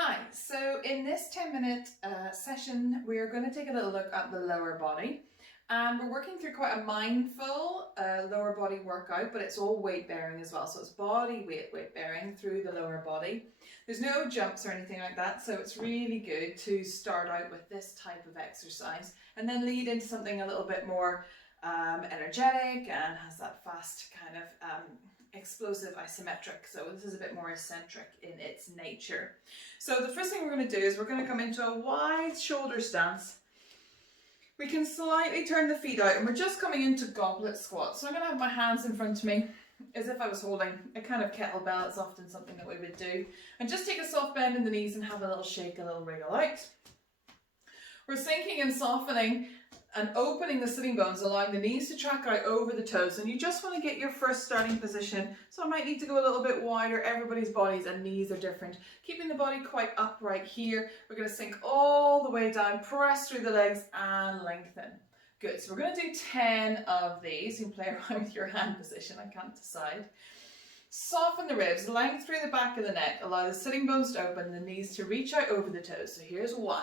Hi, so in this 10-minute session, we're going to take a little look at the lower body. And we're working through quite a mindful lower body workout, but it's all weight bearing as well. So it's body weight bearing through the lower body. There's no jumps or anything like that. So it's really good to start out with this type of exercise and then lead into something a little bit more energetic and has that fast kind of explosive isometric. So this is a bit more eccentric in its nature. So the first thing we're going to do is we're going to come into a wide shoulder stance. We can slightly turn the feet out and we're just coming into goblet squat. So I'm going to have my hands in front of me as if I was holding a kind of kettlebell. It's often something that we would do. And just take a soft bend in the knees and have a little shake, a little wriggle out. We're sinking and softening and opening the sitting bones, allowing the knees to track out over the toes. And you just want to get your first starting position. So I might need to go a little bit wider. Everybody's bodies and knees are different. Keeping the body quite upright here. We're going to sink all the way down, press through the legs and lengthen. Good. So we're going to do 10 of these. You can play around with your hand position. I can't decide. Soften the ribs, length through the back of the neck. Allow the sitting bones to open, the knees to reach out over the toes. So here's 1.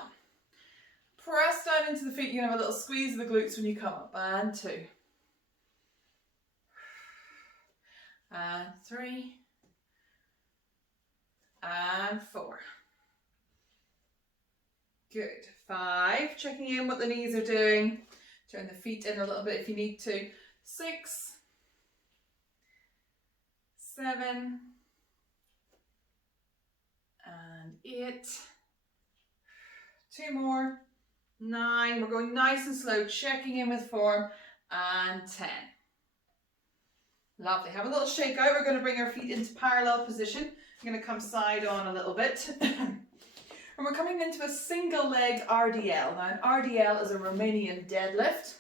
Press down into the feet. You can have a little squeeze of the glutes when you come up. And 2. And 3. And 4. Good. 5. Checking in what the knees are doing. Turn the feet in a little bit if you need to. 6. 7. And 8. 2 more. 9, we're going nice and slow, checking in with form, and 10. Lovely. Have a little shake out. We're going to bring our feet into parallel position. I'm going to come side on a little bit. And we're coming into a single leg RDL. Now an RDL is a Romanian deadlift,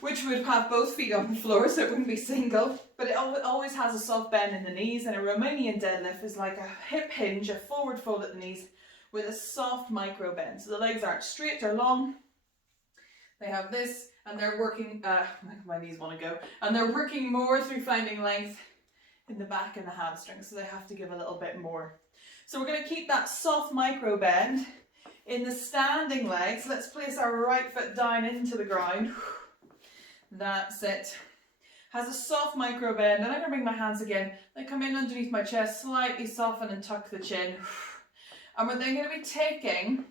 which would have both feet on the floor, so it wouldn't be single, but it always has a soft bend in the knees, and a Romanian deadlift is like a hip hinge, a forward fold at the knees, with a soft micro bend. So the legs aren't straight or long. They have this and they're working, my knees want to go, and they're working more through finding length in the back and the hamstrings. So they have to give a little bit more. So we're going to keep that soft micro bend in the standing legs. Let's place our right foot down into the ground. That's it. Has a soft micro bend. And I'm going to bring my hands again. They come in underneath my chest, slightly soften and tuck the chin. And we're then going to be taking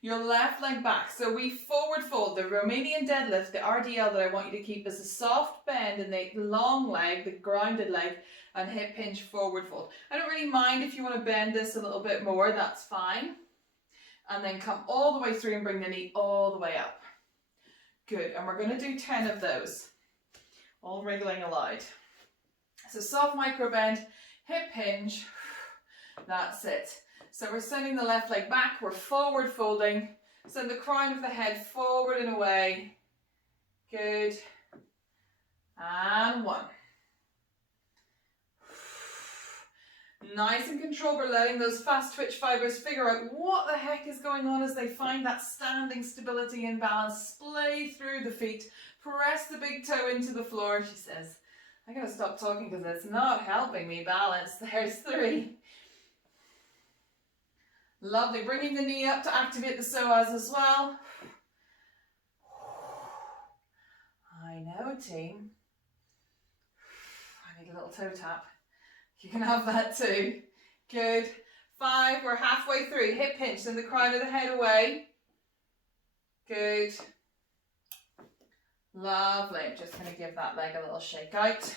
your left leg back. So we forward fold. The Romanian deadlift, the RDL that I want you to keep is a soft bend in the long leg, the grounded leg, and hip hinge forward fold. I don't really mind if you want to bend this a little bit more, that's fine. And then come all the way through and bring the knee all the way up. Good, and we're going to do 10 of those. All wriggling allowed. So soft micro bend, hip hinge, that's it. So we're sending the left leg back, we're forward folding, send the crown of the head forward and away. Good. And 1. Nice and controlled. We're letting those fast twitch fibers figure out what the heck is going on as they find that standing stability and balance. Splay through the feet, press the big toe into the floor. She says, I gotta stop talking because it's not helping me balance. There's 3. Lovely, bringing the knee up to activate the psoas as well. I know, team. I need a little toe tap. You can have that too. Good. 5, we're halfway through. Hip hinge, send the crown of the head away. Good. Lovely, I'm just going to give that leg a little shake out.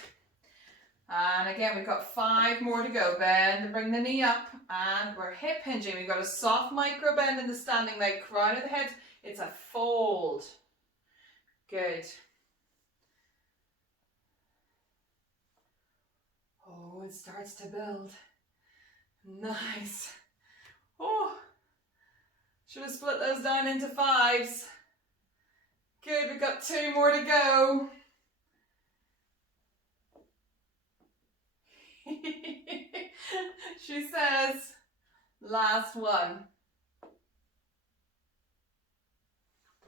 And again, we've got 5 more to go. Bend and bring the knee up. And we're hip hinging. We've got a soft micro bend in the standing leg. Crown of the head. It's a fold. Good. Oh, it starts to build. Nice. Oh, should have split those down into 5s. Good, we've got 2 more to go. She says, last one.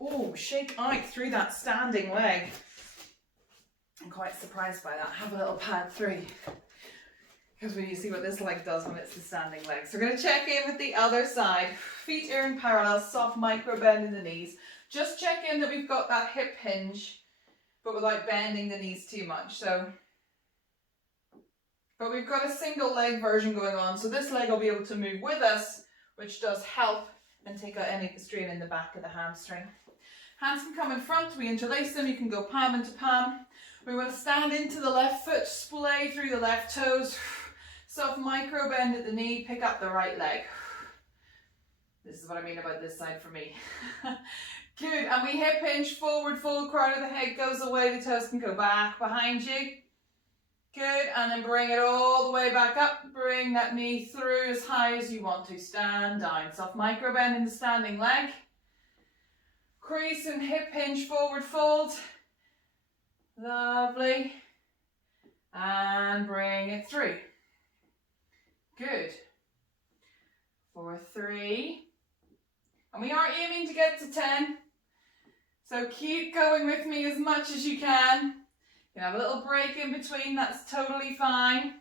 Oh, shake out through that standing leg. I'm quite surprised by that. Have a little pad 3. because when you see what this leg does when it's the standing leg. So we're going to check in with the other side. Feet are in parallel, soft micro bend in the knees. Just check in that we've got that hip hinge, but without bending the knees too much. But we've got a single leg version going on, so this leg will be able to move with us, which does help and take out any strain in the back of the hamstring. Hands can come in front, we interlace them, you can go palm into palm. We want to stand into the left foot, splay through the left toes, soft micro bend at the knee, pick up the right leg. This is what I mean about this side for me. Good, and we hip hinge forward, full crown of the head goes away, the toes can go back behind you. Good, and then bring it all the way back up. Bring that knee through as high as you want to. Stand down. Soft micro bend in the standing leg. Crease and hip hinge forward fold. Lovely. And bring it through. Good. For 3. And we are aiming to get to 10. So keep going with me as much as you can. You can have a little break in between, that's totally fine.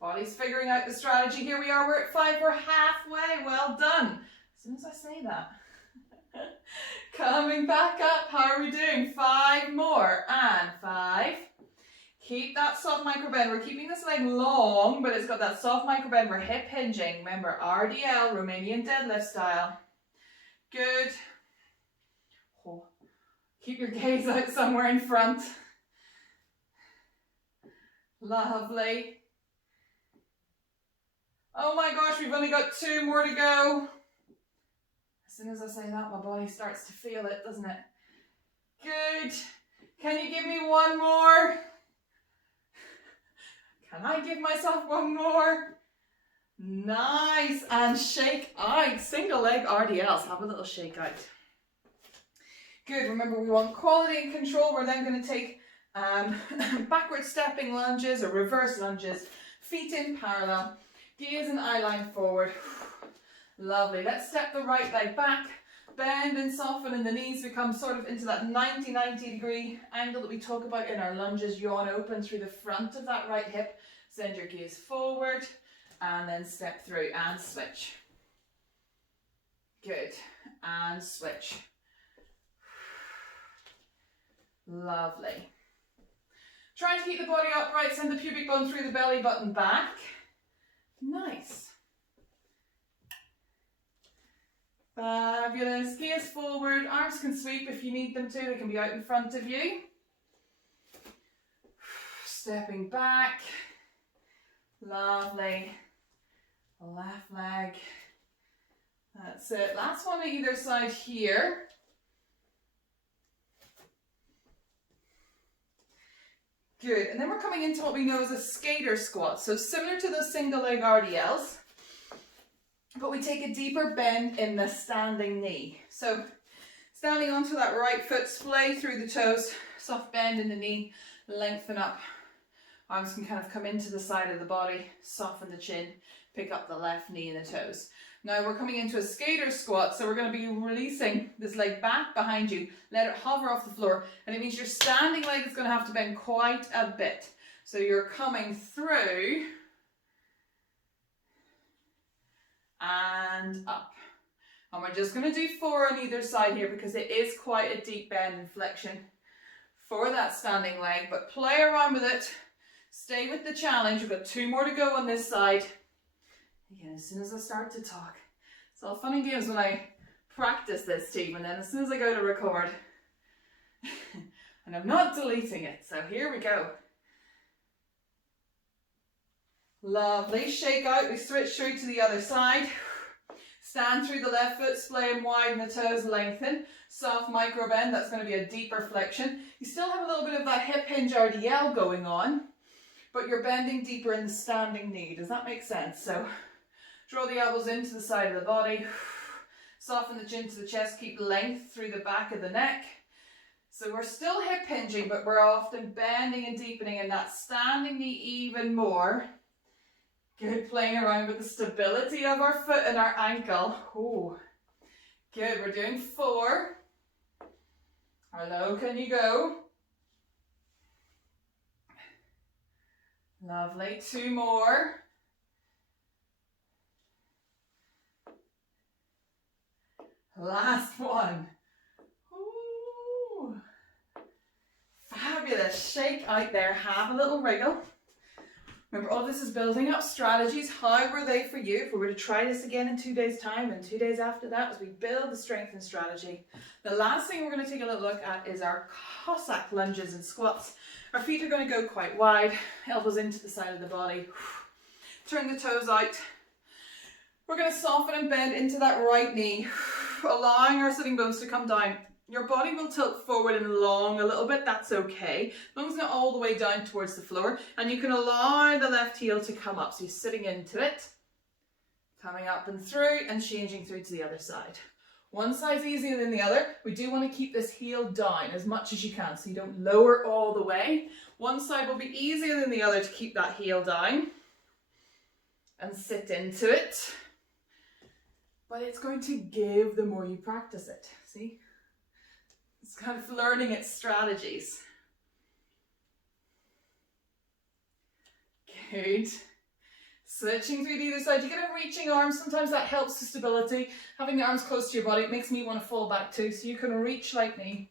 Body's figuring out the strategy. Here we are, we're at 5, we're halfway, well done. As soon as I say that. Coming back up, how are we doing? 5 more, and 5. Keep that soft micro bend. We're keeping this leg long, but it's got that soft micro bend. We're hip hinging. Remember, RDL, Romanian deadlift style. Good. Oh. Keep your gaze out somewhere in front. Lovely. Oh my gosh, we've only got 2 more to go. As soon as I say that, my body starts to feel it, doesn't it? Good. Can you give me 1 more? Can I give myself 1 more? Nice. And shake out. Single leg RDLs. Have a little shake out. Good. Remember, we want quality and control. We're then going to take backward stepping lunges or reverse lunges. Feet in parallel. Gaze and eye line forward. Lovely. Let's step the right leg back. Bend and soften in the knees. We come sort of into that 90 degree angle that we talk about in our lunges. Yawn open through the front of that right hip. Send your gaze forward and then step through and switch. Good. And switch. Lovely. Try to keep the body upright. Send the pubic bone through the belly button back. Nice. Fabulous. Gaze forward. Arms can sweep if you need them to. They can be out in front of you. Stepping back. Lovely. Left leg. That's it. Last one on either side here. Good. And then we're coming into what we know as a skater squat. So similar to those single leg RDLs, but we take a deeper bend in the standing knee. So standing onto that right foot, splay through the toes, soft bend in the knee, lengthen up. Arms can kind of come into the side of the body, soften the chin, pick up the left knee and the toes. Now we're coming into a skater squat, so we're going to be releasing this leg back behind you. Let it hover off the floor, and it means your standing leg is going to have to bend quite a bit. So you're coming through and up. And we're just going to do 4 on either side here because it is quite a deep bend and flexion for that standing leg. But play around with it. Stay with the challenge. We've got 2 more to go on this side. Again, as soon as I start to talk, it's all fun and games when I practice this team, and then as soon as I go to record, and I'm not deleting it, so here we go. Lovely, shake out, we switch through to the other side. Stand through the left foot, splay and widen the toes, lengthen. Soft micro bend, that's going to be a deeper flexion. You still have a little bit of that hip hinge RDL going on, but you're bending deeper in the standing knee. Does that make sense? So draw the elbows into the side of the body. Soften the chin to the chest. Keep length through the back of the neck. So we're still hip hinging, but we're often bending and deepening in that standing knee even more. Good, playing around with the stability of our foot and our ankle. Ooh. Good, we're doing 4. How low can you go? Lovely. 2 more. Last one. Ooh. Fabulous. Shake out there. Have a little wriggle. Remember, all this is building up strategies. How were they for you? If we were to try this again in 2 days' time and 2 days after that, as we build the strength and strategy. The last thing we're going to take a little look at is our cossack lunges and squats. Our feet are going to go quite wide, elbows into the side of the body. Turn the toes out. We're going to soften and bend into that right knee, allowing our sitting bones to come down. Your body will tilt forward and long a little bit, that's okay. As long as it's not all the way down towards the floor. And you can allow the left heel to come up. So you're sitting into it, coming up and through, and changing through to the other side. One side's easier than the other. We do want to keep this heel down as much as you can, so you don't lower all the way. One side will be easier than the other to keep that heel down and sit into it. But it's going to give the more you practice it, see? It's kind of learning its strategies. Good. Switching through to either side. You get a reaching arm. Sometimes that helps with stability. Having the arms close to your body, it makes me want to fall back too. So you can reach like me.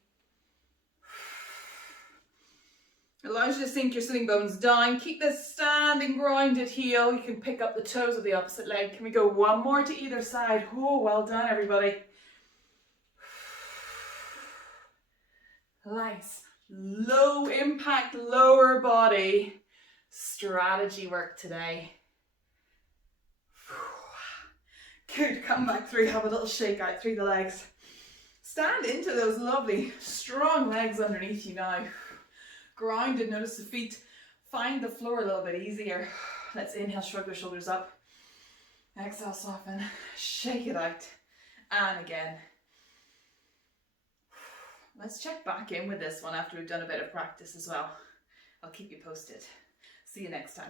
Allows you to sink your sitting bones down. Keep this standing grounded heel. You can pick up the toes of the opposite leg. Can we go one more to either side? Oh, well done, everybody. Nice, low impact, lower body strategy work today. Good, come back through, have a little shake out through the legs. Stand into those lovely, strong legs underneath you now. Grounded, notice the feet. Find the floor a little bit easier. Let's inhale, shrug the shoulders up. Exhale, soften, shake it out. And again. Let's check back in with this one after we've done a bit of practice as well. I'll keep you posted. See you next time.